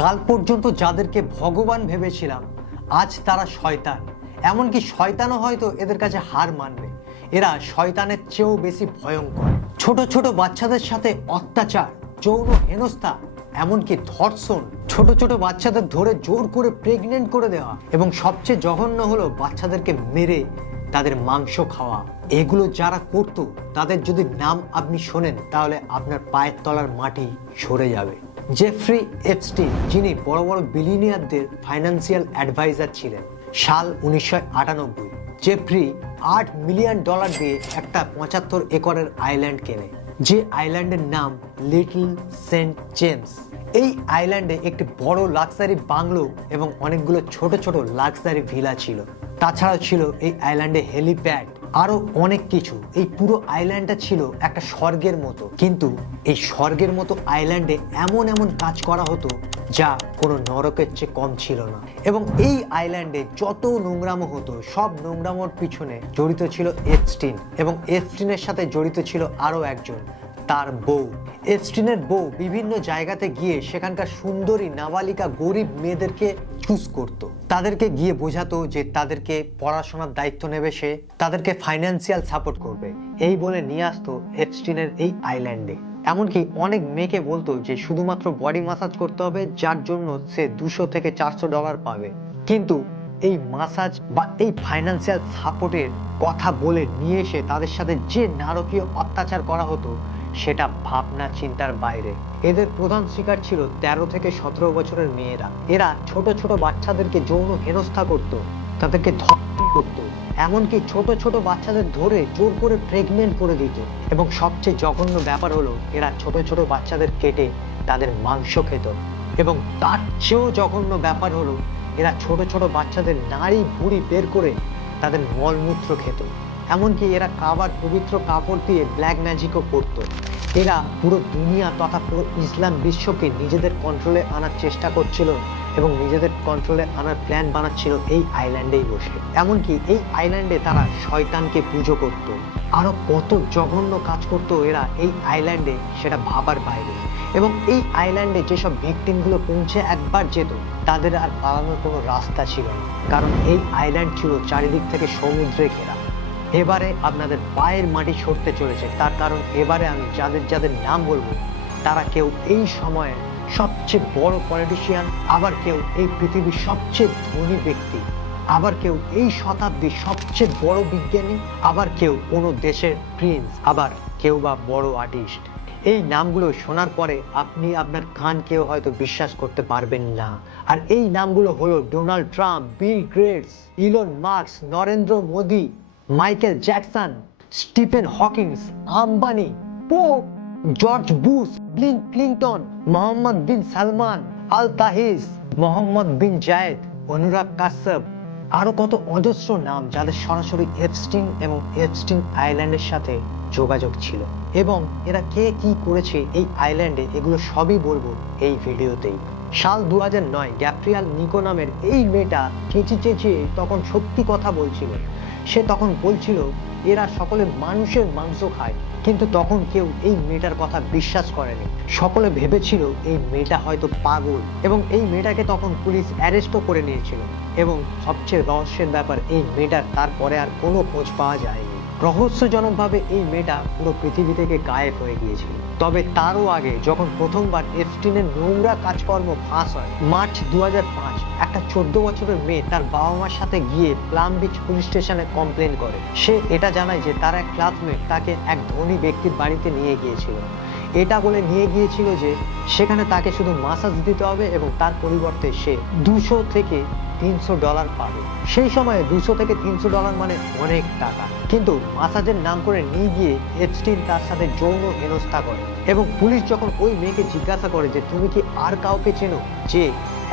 কাল পর্যন্ত যাদেরকে ভগবান ভেবেছিলাম আজ তারা শয়তান। এমনকি শয়তানও হয়তো এদের কাছে হার মানবে। এরা শয়তানের চেয়েও বেশি ভয়ঙ্কর। ছোট ছোট বাচ্চাদের সাথে অত্যাচার, যৌন হেনস্থা, এমনকি ধর্ষণ, ছোট ছোট বাচ্চাদের ধরে জোর করে প্রেগনেন্ট করে দেওয়া, এবং সবচেয়ে জঘন্য হলো বাচ্চাদেরকে মেরে তাদের মাংস খাওয়া। এগুলো যারা করতো তাদের যদি নাম আপনি শোনেন তাহলে আপনার পায়ের তলার মাটি সরে যাবে। জেফ্রি এপস্টিন, যিনি বড় বড় বিলিনিয়ারদের ফাইন্যান্সিয়াল অ্যাডভাইজার ছিলেন। সাল 1998। জেফ্রি $8 মিলিয়ন দিয়ে একটা 75 একরের আইল্যান্ড কেনে, যে আইল্যান্ডের নাম লিটল সেন্ট জেমস। এই আইল্যান্ডে একটি বড় লাক্সারি বাংলো এবং অনেকগুলো ছোট ছোট লাক্সারি ভিলা ছিল। তাছাড়াও ছিল এই আইল্যান্ডে হেলিপ্যাড, আরো অনেক কিছু। এই পুরো আইল্যান্ডটা ছিল একটা স্বর্গের মতো। কিন্তু এই স্বর্গের মতো আইল্যান্ডে এমন এমন কাজ করা হতো যা কোনো নরকের চেয়ে কম ছিল না। এবং এই আইল্যান্ডে যত নোংরামো হতো সব নোংরামোর পিছনে জড়িত ছিল এপস্টিন, এবং এপস্টিনের সাথে জড়িত ছিল আরো একজন, তার বউ। এপস্টিনের বউ বিভিন্ন জায়গাতে গিয়ে সেখানকার সুন্দরী নাবালিকা গরিব মেয়েদেরকে চুজ করত। তাদেরকে গিয়ে বোঝাতো যে তাদেরকে পড়াশোনার দায়িত্ব নেবে সে, তাদেরকে ফাইন্যান্সিয়াল সাপোর্ট করবে, এই বলে নিয়ে আসতো এপস্টিনের এই আইল্যান্ডে। এমনকি অনেক মেয়েকে বলতো যে শুধুমাত্র বডি ম্যাসাজ করতে হবে, যার জন্য সে $200 থেকে $400 পাবে। কিন্তু এই মাসাজ বা এই ফাইন্যান্সিয়াল সাপোর্টের কথা বলে নিয়ে এসে তাদের সাথে যে নারকীয় অত্যাচার করা হতো সেটা ভাবনা চিন্তার বাইরে। এদের প্রধান শিকার ছিল 13 থেকে 17 বছরের মেয়েরা। এরা ছোট ছোট বাচ্চাদেরকে যৌন হেনস্থা করত, তাদেরকে ধর্ষণ করত, এমনকি ছোট ছোট বাচ্চাদের ধরে জোর করে প্রেগনেন্ট করে দিত। এবং সবচেয়ে জঘন্য ব্যাপার হলো এরা ছোট ছোট বাচ্চাদের কেটে তাদের মাংস খেত। এবং তার চেয়েও জঘন্য ব্যাপার হলো এরা ছোট ছোট বাচ্চাদের নাড়ি ভুঁড়ি বের করে তাদের মলমূত্র খেত। এমনকি এরা কাবার পবিত্র কাপড় দিয়ে ব্ল্যাক ম্যাজিকও করতো। এরা পুরো দুনিয়া তথা পুরো ইসলাম বিশ্বকে নিজেদের কন্ট্রোলে আনার চেষ্টা করছিল এবং নিজেদের কন্ট্রোলে আনার প্ল্যান বানাচ্ছিল এই আইল্যান্ডেই বসে। এমনকি এই আইল্যান্ডে তারা শয়তানকে পুজো করত। আরো কত জঘন্য কাজ করতো এরা এই আইল্যান্ডে, সেটা ভাবার বাইরে। এবং এই আইল্যান্ডে যেসব ভিকটিমগুলো পৌঁছে একবার যেত তাদের আর পালানোর কোনো রাস্তা ছিল না, কারণ এই আইল্যান্ড ছিল চারিদিক থেকে সমুদ্রে ঘেরা। এবারে আপনাদের পায়ের মাটি সরতে চলেছে, তার কারণ এবারে আমি যাদের যাদের নাম বলবো তারা কেউ এই সময়ে সবচেয়ে বড় পলিটিশিয়ান, আবার কেউ এই পৃথিবীর সবচেয়ে ধনী ব্যক্তি, আবার কেউ এই শতাব্দীর সবচেয়ে বড় বিজ্ঞানী, আবার কেউ কোনো দেশের প্রিন্স, আবার কেউ বা বড় আর্টিস্ট। এই নামগুলো শোনার পরে আপনি আপনার কানকেও হয়তো বিশ্বাস করতে পারবেন না। আর এই নামগুলো হলো Donald Trump, Bill Gates, Elon Musk, Narendra Modi, Michael Jackson, Stephen Hawkings, Ambani, Pope, George Bush, Bill Clinton, Mohammed bin Salman, Al তাহিজ, Mohammed bin Zayed, Anurag Kashyap, আরো কত অজস্র নাম যাদের সরাসরি এপস্টিন এবং এপস্টিন আইল্যান্ডের সাথে যোগাযোগ ছিল। এবং এরা কে কি করেছে এই আইল্যান্ডে এগুলো সবই বলবো এই ভিডিওতেই। সাল 2009 গ্যাব্রিয়াল নিকো নামের এই মেয়েটা চেঁচিয়ে চেঁচিয়ে তখন সত্যি কথা বলছিল। সে তখন বলছিল এরা সকলে মানুষের মাংস খায়, কিন্তু তখন কেউ এই মেয়েটার কথা বিশ্বাস করেনি। সকলে ভেবেছিল এই মেয়েটা হয়তো পাগল, এবং এই মেয়েটাকে তখন পুলিশ অ্যারেস্টও করে নিয়েছিল। এবং সবচেয়ে রহস্যের ব্যাপার, এই মেয়েটার তারপরে আর কোনো খোঁজ পাওয়া যায়নি। রহস্যজনকভাবে এই মেয়েটা পুরো পৃথিবী থেকে গায়েব হয়ে গিয়েছিল। তবে তারও আগে যখন প্রথমবার এপস্টিনের নোংরা কাজকর্ম ফাঁস হয়, মার্চ 2005, একটা 14 বছরের মেয়ে তার বাবা মার সাথে গিয়ে প্লাম বিচ পুলিশ স্টেশনে কমপ্লেন করে। সে এটা জানায় যে তার এক ক্লাসমেট তাকে এক ধনী ব্যক্তির বাড়িতে নিয়ে গিয়েছিল। এটা বলে নিয়ে গিয়েছিল যে সেখানে তাকে শুধু মাসাজ দিতে হবে এবং তার পরিবর্তে সে $200 থেকে $300 পাবে। সেই সময়ে $200 থেকে $300 মানে অনেক টাকা। কিন্তু মাসাজের নাম করে নিয়ে গিয়ে এপস্টিন তার সাথে যৌন হেনস্থা করে। এবং পুলিশ যখন ওই মেয়েকে জিজ্ঞাসা করে যে তুমি কি আর কাউকে চেনো যে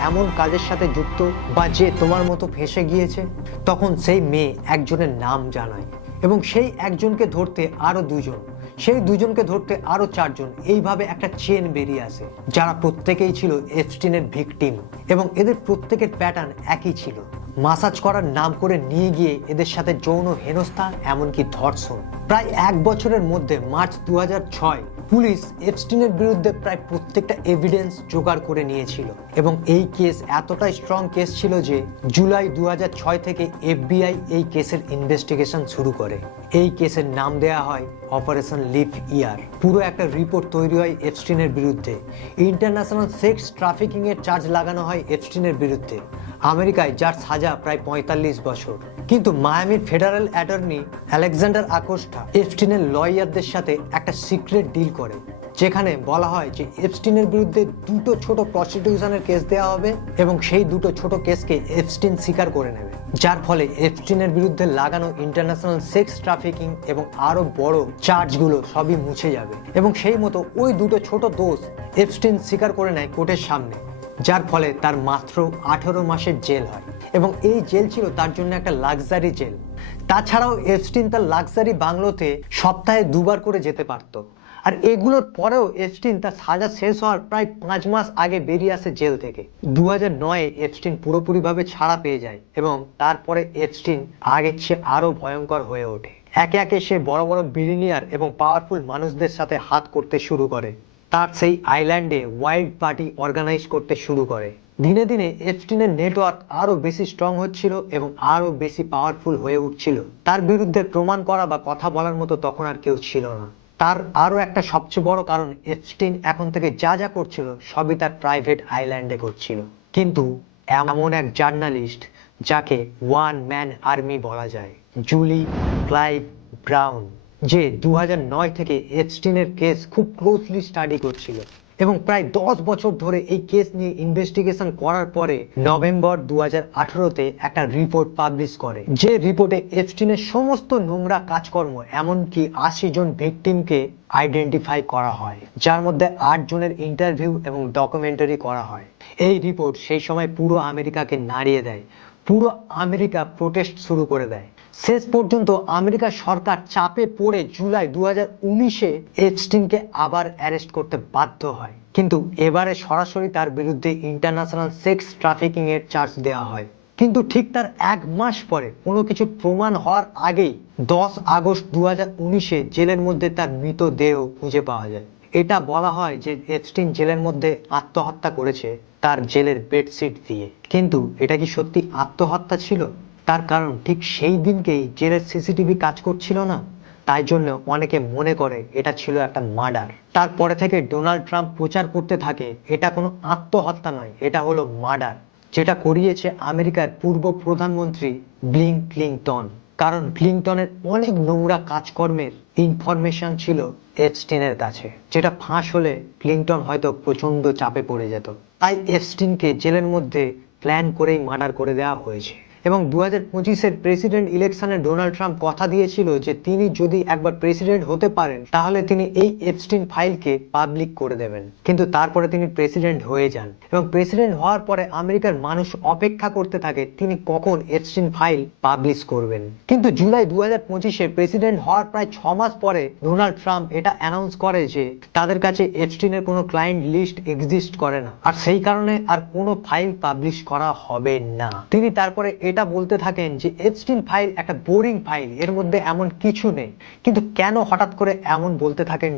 এমন কাজের সাথে যুক্ত বা যে তোমার মতো ফেঁসে গিয়েছে, তখন সেই মেয়ে একজনের নাম জানায়। এবং সেই একজনকে ধরতে আরো দুজন, সেই দুজনকে ধরতে আরো 4 জন, এইভাবে একটা চেন বেরিয়ে আসে যারা প্রত্যেকেই ছিল এপস্টিনের ভিকটিম। এবং এদের প্রত্যেকের প্যাটার্ন একই ছিল, মাসাজ করার নাম করে নিয়ে গিয়ে এদের সাথে যৌন হেনস্থা, এমনকি ধর্ষণ। প্রায় 1 বছরের মধ্যে মার্চ 2006 পুলিশ এপস্টিনের বিরুদ্ধে প্রায় প্রত্যেকটা এভিডেন্স জোগাড় করে নিয়েছিল এবং এই কেস এতটাই স্ট্রং কেস ছিল যে জুলাই 2006 থেকে FBI এই কেসের ইনভেস্টিগেশন শুরু করে। এই কেসের নাম দেয়া হয় অপারেশন লিভ ইয়ার। পুরো একটা রিপোর্ট তৈরি হয় এপস্টিনের বিরুদ্ধে। ইন্টারন্যাশনাল সেক্স ট্রাফিকিং এর চার্জ লাগানো হয় এপস্টিনের বিরুদ্ধে, আমেরিকায় যার সাজা প্রায় 45 বছর। কিন্তু মায়ামির ফেডারেল অ্যাটর্নি আলেকজান্ডার আকোস্টা এপস্টিনের লয়ারদের সাথে একটা সিক্রেট ডিল করে, যেখানে বলা হয় যে এপস্টিনের বিরুদ্ধে দুটো ছোট প্রস্টিটিউশনের কেস দেওয়া হবে এবং সেই দুটো ছোট কেসকে এপস্টিন স্বীকার করে নেবে, যার ফলে এপস্টিনের বিরুদ্ধে লাগানো ইন্টারন্যাশনাল সেক্স ট্রাফিকিং এবং আরো বড় চার্জগুলো সবই মুছে যাবে। এবং সেই মতো ওই দুটো ছোট দোষ এপস্টিন স্বীকার করে নেয় কোর্টের সামনে, যার ফলে তার মাত্র 18 মাসের জেল হয় এবং এই জেল ছিল তার জন্য একটা লাক্সারি জেল। তাছাড়াও এপস্টিন তার লাক্সারি বাংলোতে সপ্তাহে 2 বার করে যেতে পারত। আর এগুলোর পরেও এপস্টিন তার সাজা শেষ হওয়ার প্রায় 5 মাস আগে বেরিয়ে আসে জেল থেকে। 2009-এ এপস্টিন পুরোপুরিভাবে ছাড়া পেয়ে যায় এবং তারপরে এপস্টিন আগের চেয়ে আরো ভয়ঙ্কর হয়ে ওঠে। একে একে সে বড় বড় বিলিনিয়ার এবং পাওয়ারফুল মানুষদের সাথে হাত করতে শুরু করে। তার সেই আইল্যান্ডে ওয়াইল্ড পার্টি অর্গানাইজ করতে শুরু করে। দিনে দিনে এপস্টিনের নেটওয়ার্ক আরো বেশি স্ট্রং হচ্ছিল এবং আরো বেশি পাওয়ারফুল হয়ে উঠছিল। তার বিরুদ্ধে প্রমাণ করা বা কথা বলার মতো তখন আর কেউ ছিল না। তার আরো একটা সবচেয়ে বড় কারণ, এপস্টিন এখন থেকে যা যা করছিল সবই তার প্রাইভেট আইল্যান্ডে করছিল। কিন্তু এমন এক জার্নালিস্ট যাকে ওয়ান ম্যান আর্মি বলা যায়, জুলি ক্লাইভ ব্রাউন, যে 2009 থেকে এপস্টিনের কেস খুব ক্লোজলি স্টাডি করছিল এবং প্রায় 10 বছর ধরে এই কেস নিয়ে ইনভেস্টিগেশন করার পরে নভেম্বর 2018-তে একটা রিপোর্ট পাবলিশ করে, যে রিপোর্টে এপস্টিনের সমস্ত নোংরা কাজকর্ম এমনকি 80 জন ভিকটিমকে আইডেন্টিফাই করা হয়, যার মধ্যে 8 জনের ইন্টারভিউ এবং ডকুমেন্টারি করা হয়। এই রিপোর্ট সেই সময় পুরো আমেরিকাকে নাড়িয়ে দেয়। পুরো আমেরিকা প্রোটেস্ট শুরু করে দেয়। শেষ পর্যন্ত আমেরিকার সরকার চাপে পড়ে জুলাই 2019-এ এপস্টিনকে আবার অ্যারেস্ট করতে বাধ্য হয়। কিন্তু এবারে সরাসরি তার বিরুদ্ধে ইন্টারন্যাশনাল সেক্স ট্রাফিকিং এর চার্জ দেওয়া হয়। কিন্তু ঠিক তার 1 মাস পরে কোনো কিছু প্রমাণ হওয়ার আগেই 10 আগস্ট 2019-এ জেলের মধ্যে তার মৃতদেহ খুঁজে পাওয়া যায়। এটা বলা হয় যে এপস্টিন জেলের মধ্যে আত্মহত্যা করেছে তার জেলের বেডশিট দিয়ে। কিন্তু এটা কি সত্যি আত্মহত্যা ছিল? তার কারণ ঠিক সেই দিনকেই জেলের সিসিটিভি কাজ করছিল না, তাই জন্য অনেকে মনে করে এটা ছিল একটা মার্ডার। তারপরে থেকে ডোনাল্ড ট্রাম্প প্রচার করতে থাকে এটা কোনো আত্মহত্যা নয়, এটা হলো মার্ডার, যেটা করিয়েছে আমেরিকার পূর্ব প্রধানমন্ত্রী বিল ক্লিনটন। কারণ ক্লিনটনের অনেক নোংরা কাজকর্মের ইনফরমেশন ছিল এপস্টিনের কাছে, যেটা ফাঁস হলে ক্লিনটন হয়তো প্রচন্ড চাপে পড়ে যেত। তাই এপস্টিনকে জেলের মধ্যে প্ল্যান করেই মার্ডার করে দেওয়া হয়েছে। এবং 2025-এর প্রেসিডেন্ট ইলেকশনে ডোনাল্ড ট্রাম্প কথা দিয়েছিল যে তিনি যদি একবার প্রেসিডেন্ট হতে পারেন তাহলে তিনি এই এপস্টিন ফাইলকে পাবলিক করে দেবেন। কিন্তু তারপরে তিনি প্রেসিডেন্ট হয়ে যান এবং প্রেসিডেন্ট হওয়ার পরে আমেরিকার মানুষ অপেক্ষা করতে থাকে তিনি কখন এপস্টিন ফাইল পাবলিশ করবেন। কিন্তু জুলাই 2025-এ প্রেসিডেন্ট হওয়ার প্রায় 6 মাস পরে ডোনাল্ড ট্রাম্প এটা অ্যানাউন্স করে যে তাদের কাছে এপস্টিনের কোনো ক্লায়েন্ট লিস্ট এক্সিস্ট করে না, আর সেই কারণে আর কোনো ফাইল পাবলিশ করা হবে না। তিনি তারপরে এটা বলতে থাকেন যে এপস্টিন ফাইল একটা বোরিং ফাইল, এর মধ্যে এমন কিছু নেই। কিন্তু কেন হঠাৎ করে এমন বলতে থাকেন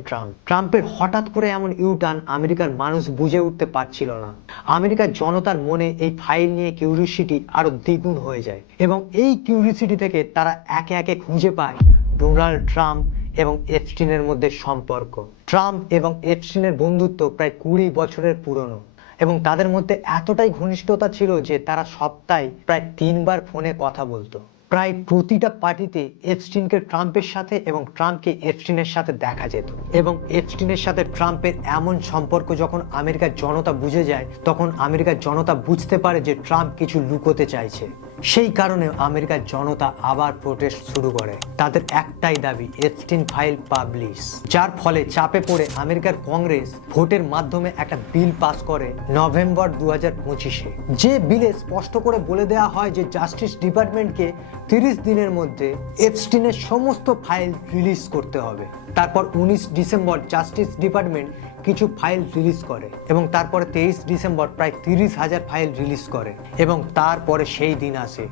ট্রাম্পের হঠাৎ করে এমন ইউটার্ন আমেরিকার মানুষ বুঝে উঠতে পারছিল না। আমেরিকার জনতার মনে এই ফাইল নিয়ে কিউরিওসিটি আরো দ্বিগুণ হয়ে যায় এবং এই কিউরিওসিটি থেকে তারা একে একে খুঁজে পায় ডোনাল্ড ট্রাম্প এবং এপস্টিনের মধ্যে সম্পর্ক। ট্রাম্প এবং এপস্টিনের বন্ধুত্ব প্রায় 20 বছরের পুরনো এবং তাদের মধ্যে এতটাই ঘনিষ্ঠতা ছিল যে তারা সপ্তাহে প্রায় 3 বার ফোনে কথা বলতো। প্রায় প্রতিটা পার্টিতে এপস্টিনকে ট্রাম্পের সাথে এবং ট্রাম্পকে এপস্টিনের সাথে দেখা যেত এবং এপস্টিনের সাথে ট্রাম্পের এমন সম্পর্ক যখন আমেরিকার জনতা বুঝে যায় তখন আমেরিকার জনতা বুঝতে পারে যে ট্রাম্প কিছু লুকোতে চাইছে। সেই কারণে আমেরিকার জনতা আবার প্রোটেস্ট শুরু করে। তাদের একটাই দাবি, এপস্টিন ফাইল পাবলিশ। যার ফলে চাপে পড়ে আমেরিকার কংগ্রেস ভোটের মাধ্যমে একটা বিল পাস করে নভেম্বর 2025-এ। যে বিলে স্পষ্ট করে বলে দেওয়া হয় যে জাস্টিস ডিপার্টমেন্টকে 30 দিনের মধ্যে এপস্টিনের সমস্ত ফাইল রিলিজ করতে হবে। তারপর 19 ডিসেম্বর জাস্টিস ডিপার্টমেন্ট কিছু ফাইল রিলিজ করে এবং তারপরে 23 ডিসেম্বর প্রায় 30,000 ফাইল রিলিজ করে এবং তারপরে সেই দিন আসে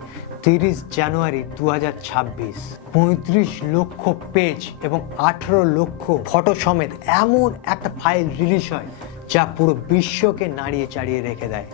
30 জানুয়ারি 2026। 35 লক্ষ পেজ এবং 18 লক্ষ ফটো সমেত এমন একটা ফাইল রিলিজ হয় যা পুরো বিশ্বকে নাড়িয়ে চাড়িয়ে রেখে দেয়।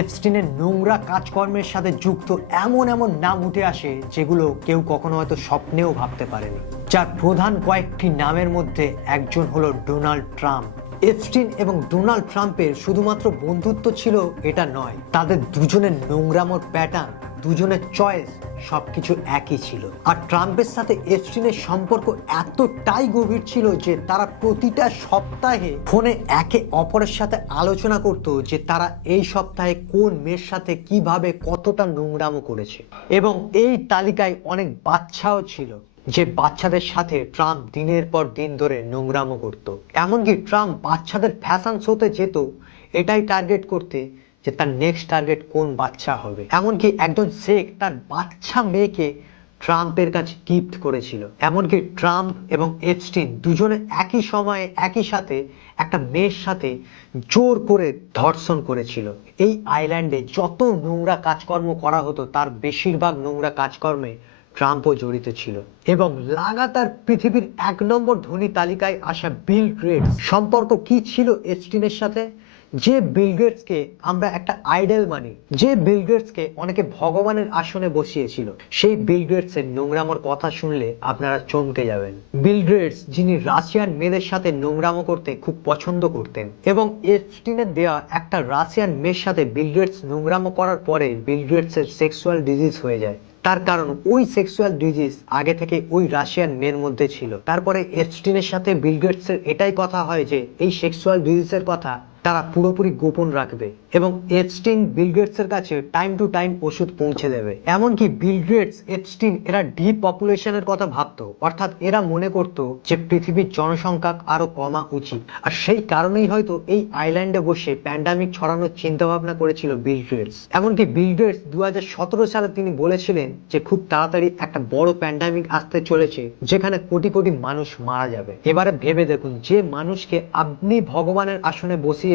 এপস্টিনের নোংরা কাজকর্মের সাথে যুক্ত এমন এমন নাম উঠে আসে যেগুলো কেউ কখনো হয়তো স্বপ্নেও ভাবতে পারেনি, যার প্রধান কয়েকটি নামের মধ্যে একজন হলো ডোনাল্ড ট্রাম্প। এপস্টিন এবং ডোনাল্ড ট্রাম্পের শুধুমাত্র বন্ধুত্ব ছিল এটা নয়, তাদের দুজনের নোংরামোর প্যাটার্ন, দুজনের চয়েস সবকিছু একই ছিল। আর ট্রাম্পের সাথে এপস্টিনের সম্পর্ক এতটাই গভীর ছিল যে তারা প্রতিটা সপ্তাহে ফোনে একে অপরের সাথে আলোচনা করত যে তারা এই সপ্তাহে কোন মেয়ের সাথে কিভাবে কতটা নোংরামো করেছে। এবং এই তালিকায় অনেক বাচ্চাও ছিল, যে বাচ্চাদের সাথে ট্রাম্প দিনের পর দিন ধরে নোংরামো করত। এমনকি ট্রাম্প বাচ্চাদের ফ্যাশন শোতে যেত এটাই টার্গেট করতে যে তার নেক্সট টার্গেট কোন বাচ্চা হবে। এমনকি একজন শেখ তার বাচ্চা মেয়েকে ট্রাম্পের কাছে গিফট করেছিল। এমনকি ট্রাম্প এবং এপস্টিন দুজনে একই সময়ে একই সাথে একটা মেয়ের সাথে জোর করে ধর্ষণ করেছিল। এই আইল্যান্ডে যত নোংরা কাজকর্ম করা হতো তার বেশিরভাগ নোংরা কাজকর্মে ট্রাম্পও জড়িত ছিল। এবং লাগাতার পৃথিবীর 1 নম্বর ধনী তালিকায় আসা বিল গেটস সম্পর্ক কি ছিল এপস্টিনের সাথে? যে বিল গেটসকে আমরা একটা আইডল মানি, যে বিল গেটসকে অনেকে ভগবানের আসনে বসিয়েছিল, সেই বিল গেটসের নোংরামোর কথা শুনলে আপনারা চমকে যাবেন। বিল গেটস যিনি রাশিয়ান মেয়েদের সাথে নোংরামো করতে খুব পছন্দ করতেন এবং এপস্টিনের দেওয়া একটা রাশিয়ান মেয়ের সাথে বিল গেটস নোংরামো করার পরে বিল গেটসের সেক্সুয়াল ডিজিজ হয়ে যায়। তার কারণ ওই সেক্সুয়াল ডিজিজ আগে থেকে ওই রাশিয়ান মেয়ের মধ্যে ছিল। তারপরে এপস্টিনের সাথে বিল গেটসের এটাই কথা হয় যে এই সেক্সুয়াল ডিজিজের কথা তারা পুরোপুরি গোপন রাখবে এবং এপস্টিন বিল গেটসের কাছে টাইম টু টাইম ওষুধ পৌঁছে দেবে। এমনকি বিল গেটস, এপস্টিন এরা ডিপপুলেশনের কথা ভাবতো, অর্থাৎ এরা মনে করতো যে পৃথিবীর জনসংখ্যা আরো কমা উচিত। আর সেই কারণেই হয়তো এই আইল্যান্ডে বসে প্যান্ডামিক ছড়ানোর চিন্তা ভাবনা করেছিল বিল গেটস। এমনকি বিল গেটস 2017 সালে তিনি বলেছিলেন যে খুব তাড়াতাড়ি একটা বড় প্যান্ডামিক আসতে চলেছে যেখানে কোটি কোটি মানুষ মারা যাবে। এবারে ভেবে দেখুন, যে মানুষকে আপনি ভগবানের আসনে বসিয়ে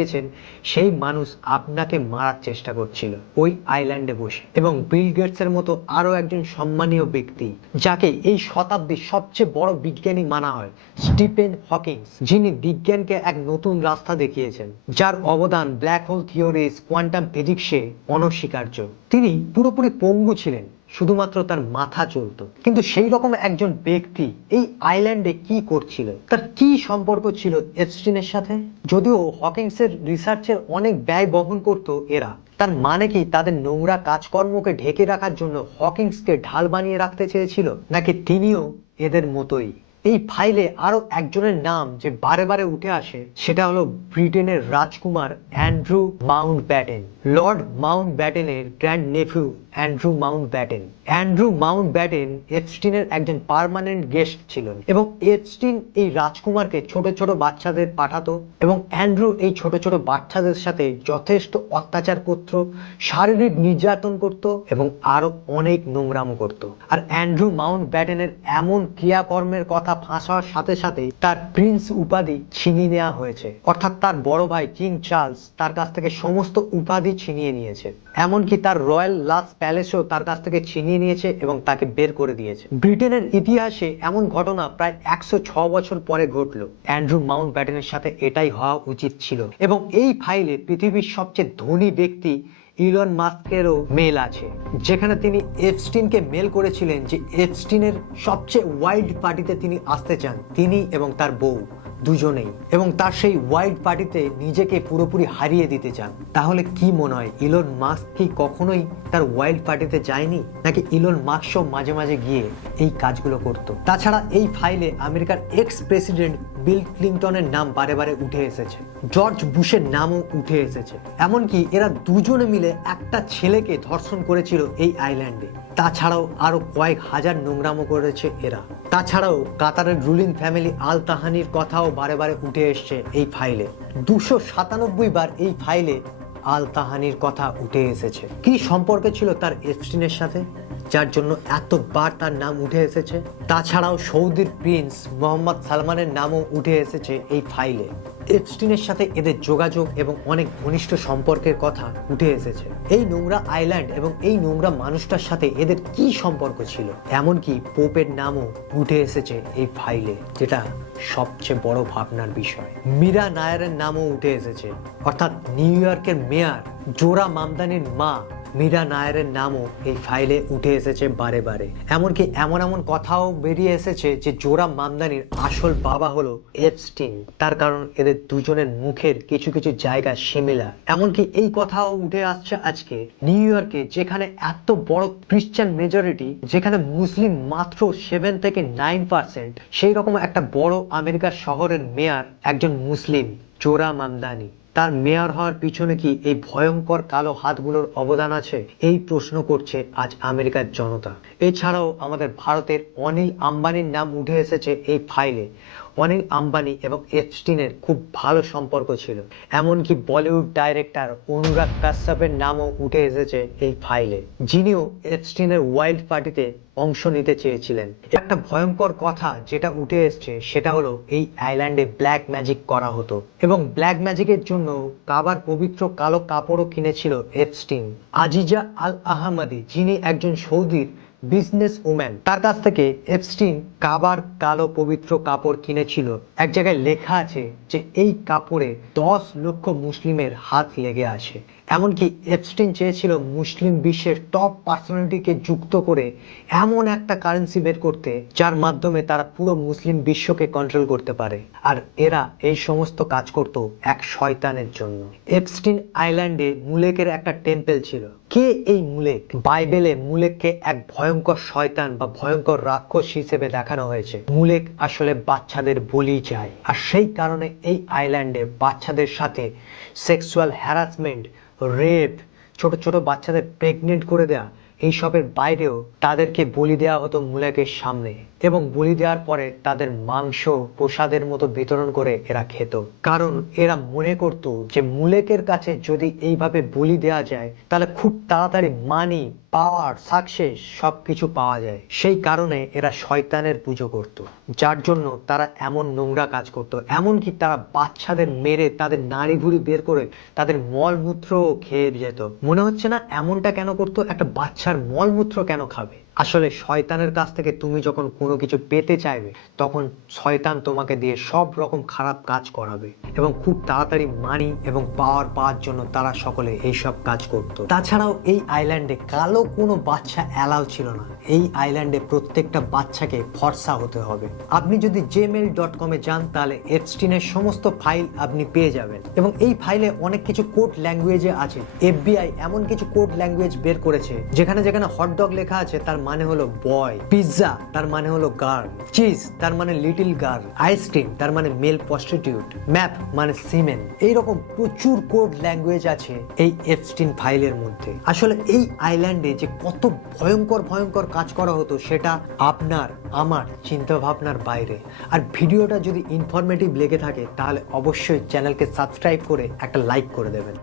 সেই মানুষ আপনাকে মারার চেষ্টা করছিল ওই আইল্যান্ডে বসে। এবং বিল গেটসের মতো আরো একজন সম্মানীয় ব্যক্তি যাকে এই শতাব্দীর সবচেয়ে বড় বিজ্ঞানী মানা হয়, স্টিফেন হকিং, যিনি বিজ্ঞানকে এক নতুন রাস্তা দেখিয়েছেন, যার অবদান ব্ল্যাক হোল থিওরিজ, কোয়ান্টাম ফিজিক্সে অনস্বীকার্য। তিনি পুরোপুরি পঙ্গু ছিলেন, শুধুমাত্র তার মাথা চলতো। কিন্তু সেই রকম একজন ব্যক্তি এই আইল্যান্ডে কি করছিল, তার কি সম্পর্ক ছিল এপস্টিনের সাথে? যদিও হকিংসের রিসার্চের অনেক ব্যয় বহন করত এরা, তার মানে কি তাদের নোংরা কাজকর্মকে ঢেকে রাখার জন্য হকিংসকে ঢাল বানিয়ে রাখতে চেয়েছিল, নাকি তিনিও এদের মতোই? এই ফাইলে আরো একজনের নাম যে বারে বারে উঠে আসে সেটা হলো ব্রিটেনের রাজকুমার অ্যান্ড্রু মাউন্টব্যাটেন, লর্ড মাউন্টব্যাটেনের grand nephew Andrew Mountbatten. Andrew Mountbatten এপস্টিনের একজন পার্মানেন্ট গেস্ট ছিলেন এবং এপস্টিন এই রাজকুমারকে ছোট ছোট বাচ্চাদের পাঠাতো এবং অ্যান্ড্রু এই ছোট ছোট বাচ্চাদের সাথে যথেষ্ট অত্যাচার করত, শারীরিক নির্যাতন করত এবং আরো অনেক নোংরামো করত। আর অ্যান্ড্রু মাউন্টব্যাটেনের এমন ক্রিয়াকর্মের কথা ফাঁস হওয়ার সাথে সাথে তার প্রিন্স উপাধি ছিনিয়ে নেওয়া হয়েছে, অর্থাৎ তার বড় ভাই কিং চার্লস তার কাছ থেকে সমস্ত উপাধি ছিনিয়ে নিয়েছে। এমনকি তার রয়্যাল লাস প্যালেসও তার কাছ থেকে ছিনিয়ে নিয়েছে এবং তাকে বের করে দিয়েছে। ব্রিটেনের ইতিহাসে এমন ঘটনা প্রায় 106 বছর পরে ঘটলো। অ্যান্ড্রু মাউন্টব্যাটেনের সাথে এটাই হওয়া উচিত ছিল। এবং এই ফাইলে পৃথিবীর সবচেয়ে ধনী ব্যক্তি ইলন মাস্কেরও মেল আছে, যেখানে তিনি এপস্টিনকে মেল করেছিলেন যে এপস্টিনের সবচেয়ে ওয়াইল্ড পার্টিতে তিনি আসতে চান, তিনি এবং তার বউ দুজনেই, এবং তার সেই ওয়াইল্ড পার্টিতে নিজেকে পুরোপুরি হারিয়ে দিতে চান। তাহলে কি মনে হয়, ইলন মাস্ক কি কখনোই তার ওয়াইল্ড পার্টিতে যায়নি, নাকি ইলন মাস্কও মাঝে মাঝে গিয়ে এই কাজগুলো করত? তাছাড়া এই ফাইলে আমেরিকার এক্স প্রেসিডেন্ট বিল ক্লিনটনের নাম বারে বারে উঠে এসেছে, জর্জ বুশের নামও উঠে এসেছে। এমনকি এরা দুজনে মিলে একটা ছেলেকে ধর্ষণ করেছিল এই আইল্যান্ডে। তাছাড়াও আরো কয়েক হাজার নোংরামো করেছে এরা। তাছাড়াও কাতারের রুলিং ফ্যামিলি আল তাহানির কথাও বারে বারে উঠে এসছে এই ফাইলে। 297 বার এই ফাইলে আল তাহানির কথা উঠে এসেছে। কি সম্পর্ক ছিল তার এপস্টিনের সাথে, যার জন্য এতবার তার নাম উঠে এসেছে? তাছাড়াও সৌদির প্রিন্স মোহাম্মদ সালমানের নামও উঠে এসেছে এই ফাইলে। এপস্টিনের সাথে এদের যোগাযোগ এবং অনেক ঘনিষ্ঠ সম্পর্কের কথা উঠে এসেছে। এই নোংরা আইল্যান্ড এবং এই নোংরা মানুষটার সাথে এদের কি সম্পর্ক ছিল, এমনকি পোপের নামও উঠে এসেছে এই ফাইলে, যেটা সবচেয়ে বড় ভাবনার বিষয়। মীরা নায়ারের নামও উঠে এসেছে, অর্থাৎ নিউ ইয়র্কের মেয়র জোরা মামদানির মা মীরা নায়ারের নামও এই ফাইলে উঠে এসেছে বারে বারে। এমনকি এমন কথাও বেরিয়ে এসেছে যে জোরা মামদানির আসল বাবা হলো এপস্টিন, তার কারণ এদের দুজনের মুখের কিছু কিছু জায়গা সিমিলার। এমনকি এই কথাও উঠে আসছে আজকে নিউ ইয়র্কে, যেখানে এত বড় খ্রিস্টান মেজরিটি, যেখানে মুসলিম মাত্র 7 থেকে 9%, সেই রকম একটা বড় আমেরিকার শহরের মেয়র একজন মুসলিম, জোরা মামদানি। তার মেয়র হওয়ার পিছনে কি এই ভয়ঙ্কর কালো হাতগুলোর অবদান আছে? এই প্রশ্ন করছে আজ আমেরিকার জনতা। এছাড়াও আমাদের ভারতের অনিল আম্বানির নাম উঠে এসেছে এই ফাইলে। অনিল আম্বানি এবং এপস্টিনের খুব ভালো সম্পর্ক ছিল, এমনকি বলিউড ডাইরেক্টর অনুরাগ কাশ্যপের নামও উঠে এসেছে এই ফাইলে, যিনিও এপস্টিনের ওয়াইল্ড পার্টিতে অংশ নিতে চেয়েছিলেন। একটা ভয়ঙ্কর কথা যেটা উঠে এসছে সেটা হলো এই আইল্যান্ডে ব্ল্যাক ম্যাজিক করা হতো, এবং ব্ল্যাক ম্যাজিকের জন্য কাবার পবিত্র কালো কাপড়ও কিনেছিল এপস্টিন। আজিজা আল আহমদি, যিনি একজন সৌদির বিজনেস উম্যান, তার কাছ থেকে এপস্টিন কাবার কালো পবিত্র কাপড় কিনেছিল। এক জায়গায় লেখা আছে যে এই কাপড়ে 10 লক্ষ মুসলিমের হাত লেগে আছে। এমনকি এপস্টিন চেয়েছিল মুসলিম বিশ্বের টপ পার্সোনালিটিকে যুক্ত করে এমন একটা কারেন্সি বের করতে, যার মাধ্যমে তারা পুরো মুসলিম বিশ্বকে কন্ট্রোল করতে পারে। আর এরা এই সমস্ত কাজ করত এক শয়তানের জন্য। এপস্টিন আইল্যান্ডে মুলেকের একটা টেম্পল ছিল। কে এই মুলেক? বাইবেলে মুলেককে এক ভয়ঙ্কর শয়তান বা ভয়ঙ্কর রাক্ষস হিসেবে দেখানো হয়েছে। মুলেক আসলে বাচ্চাদের বলি চায়, আর সেই কারণে এই আইল্যান্ডে বাচ্চাদের সাথে সেক্সুয়াল হ্যারাসমেন্ট, রেপ, ছোট ছোট বাচ্চাদের প্রেগনেন্ট করে দেয়া, এইসবের বাইরেও তাদেরকে বলি দেওয়া হতো মুলেকের সামনে, এবং বলি দেওয়ার পরে তাদের মাংস প্রসাদের মতো বিতরণ করে এরা খেত। কারণ এরা মনে করত যে মুলেকের কাছে যদি এইভাবে বলি দেওয়া যায় তাহলে খুব তাড়াতাড়ি মানি, পাওয়ার, সাকসেস সবকিছু পাওয়া যায়। সেই কারণে এরা শয়তানের পুজো করত, যার জন্য তারা এমন নোংরা কাজ করত। এমনকি তারা বাচ্চাদের মেরে তাদের নাড়ি ভুড়ি বের করে তাদের মলমূত্র খেয়ে যেত। মনে হচ্ছে না এমনটা কেন করতো? একটা বাচ্চার মলমূত্র কেন খাবে? আসলে শয়তানের কাছ থেকে তুমি যখন কোনো কিছু পেতে চাইবে, তখন শয়তান তোমাকে দিয়ে সব রকম খারাপ কাজ করাবে, এবং খুব তাড়াতাড়ি মানি এবং পাওয়ার পাওয়ার জন্য তারা সকলে এইসব কাজ করত। তাছাড়াও এই আইল্যান্ডে কালো কোনো বাচ্চা অ্যালাউ ছিল না। এই আইল্যান্ডে প্রত্যেকটা বাচ্চাকে ফর্সা হতে হবে। আপনি যদি gmail.com যান তাহলে এপস্টিনের সমস্ত ফাইল আপনি পেয়ে যাবেন, এবং এই ফাইলে অনেক কিছু কোড ল্যাঙ্গুয়েজে আছে। FBI এমন কিছু কোড ল্যাঙ্গুয়েজ বের করেছে যেখানে যেখানে হটডগ লেখা আছে তার মানে হলো বয়, পিৎজা তার মানে হলো গার্ল, চিজ তার মানে লিটল গার্ল, আইসক্রিম তার মানে মেল প্রস্টিটিউট, ম্যাপ মানে সিমেন। এইরকম প্রচুর কোড ল্যাঙ্গুয়েজ আছে এই এপস্টিন ফাইলের মধ্যে। আসলে এই আইল্যান্ডে যে কত ভয়ঙ্কর ভয়ঙ্কর কাজ করা হতো সেটা আপনার আমার চিন্তা ভাবনার বাইরে। আর ভিডিওটা যদি ইনফরমেটিভ লেগে থাকে তাহলে অবশ্যই চ্যানেলকে সাবস্ক্রাইব করে একটা লাইক করে দেবেন।